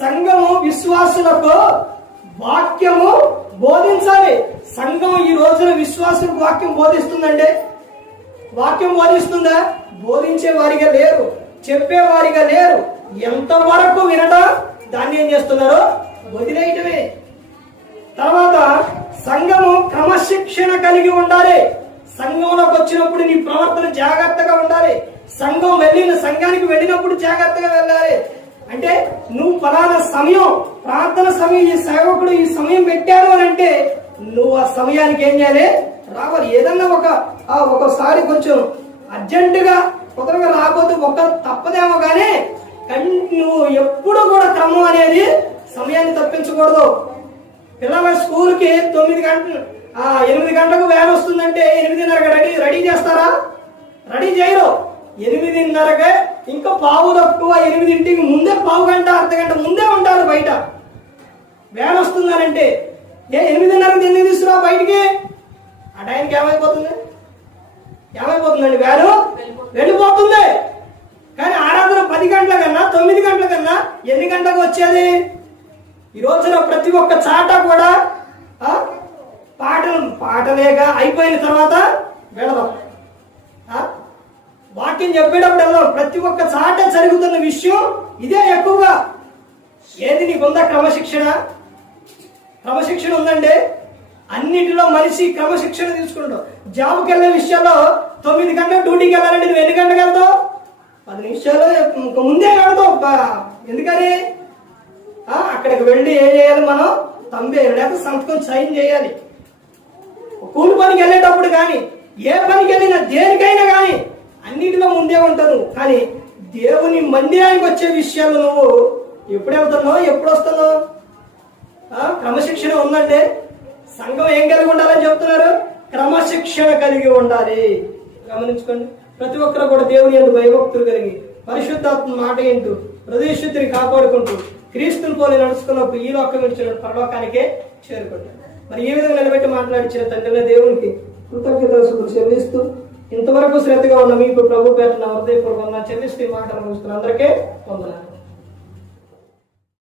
సంఘము విశ్వాసులకు వాక్యము బోధించాలి. సంఘం ఈ రోజున విశ్వాసులకు వాక్యం బోధిస్తుందండి వాక్యం బోధిస్తుందా? బోధించే వారిగా లేరు. చెప్పే వారిగా లేరు. ఎంతవరకు వినటం? దాన్ని ఏం చేస్తున్నారు? వదిలేయటమే. తర్వాత సంఘము క్రమశిక్షణ కలిగి ఉండాలి. సంఘంలోకి వచ్చినప్పుడు నీ ప్రవర్తన జాగ్రత్తగా ఉండాలి. సంఘం వెళ్ళిన సంఘానికి వెళ్ళినప్పుడు జాగ్రత్తగా వెళ్ళాలి. సమయం ప్రార్థన సమయం ఈ సేవకుడు ఈ సమయం పెట్టాడు అని అంటే నువ్వు ఆ సమయానికి ఏం చేయాలి? రావాలి. ఏదన్నా ఒక ఒకసారి కొంచెం అర్జెంటుగా కుదరగా రాకపోతే ఒక తప్పదేమో కానీ నువ్వు ఎప్పుడు కూడా క్రమం అనేది సమయాన్ని తప్పించకూడదు. పిల్లల స్కూల్కి తొమ్మిది గంటలు ఆ, ఎనిమిది గంటలకు వ్యాన్ వస్తుందంటే ఎనిమిదిన్నర రెడీ రెడీ చేస్తారా? రెడీ చేయరు. ఎనిమిదిన్నరకే ఇంకా పావు తక్కువ ఎనిమిదింటికి ముందే పావు గంట అర్ధ గంట ముందే వ్యాన్ వస్తుందనంటే ఏ ఎనిమిదిన్నరకు ఎందుకు తీసుకురా బయటికి. ఆ టైంకి ఏమైపోతుంది? ఏమైపోతుందండి వ్యాను వెళ్ళిపోతుంది. కానీ ఆరాధన పది గంటల కన్నా తొమ్మిది గంటల కన్నా ఎన్ని గంటలకు వచ్చేది? ఈ రోజున ప్రతి ఒక్క చాట కూడా పాటలు పాటలేక అయిపోయిన తర్వాత వెళదాం ఆ? వాక్యం చెప్పేటప్పుడు వెళ్దాం ప్రతి ఒక్క చాట జరుగుతున్న విషయం ఇదే ఎక్కువగా. ఏది నీకుందా క్రమశిక్షణ? క్రమశిక్షణ ఉందండి. అన్నిటిలో మనిషి క్రమశిక్షణ తీసుకుంటాం జాబ్కి వెళ్ళే విషయంలో తొమ్మిది గంటలకు డ్యూటీకి వెళ్ళాలంటే నువ్వు ఎన్ని గంటలకు వెళ్తావు? పది నిమిషాలు ముందే వెళ్తావు. ఎందుకని? అక్కడికి వెళ్ళి ఏం చేయాలి మనం? తంబే లేకపోతే సంతకం సైన్ చేయాలి. కూలి పనికి వెళ్ళేటప్పుడు కానీ ఏ పనికి వెళ్ళినా దేనికైనా కానీ అన్నిటిలో ముందే ఉంటాను. కానీ దేవుని మందిరానికి వచ్చే విషయాలు నువ్వు ఎప్పుడు వెళ్తున్నావు? ఎప్పుడు వస్తున్నావు? క్రమశిక్షణ ఉందంటే సంఘం ఏం కలిగి ఉండాలని చెప్తున్నారు? క్రమశిక్షణ కలిగి ఉండాలి. గమనించుకోండి. ప్రతి ఒక్కరు కూడా దేవుని ఎందు భయభక్తులు కలిగి పరిశుద్ధాత్మ మాట ఏంటూ హృదయశుద్ధిని కాపాడుకుంటూ క్రీస్తుని పోలి నడుచుకున్నప్పుడు ఈ లోకం ఇచ్చిన పరలోకానికే చేరుకుంటారు మరి ఈ విధంగా నిలబెట్టి మాట్లాడిన తండ్రిని దేవునికి కృతజ్ఞతలు చెల్లిస్తూ ఇంతవరకు శ్రద్ధగా ఉన్న మీకు ప్రభు పేట హృదయపూర్వకంగా చెల్లిస్తూ ఈ మాటలు ముగిస్తున్న అందరికీ వందనాలు.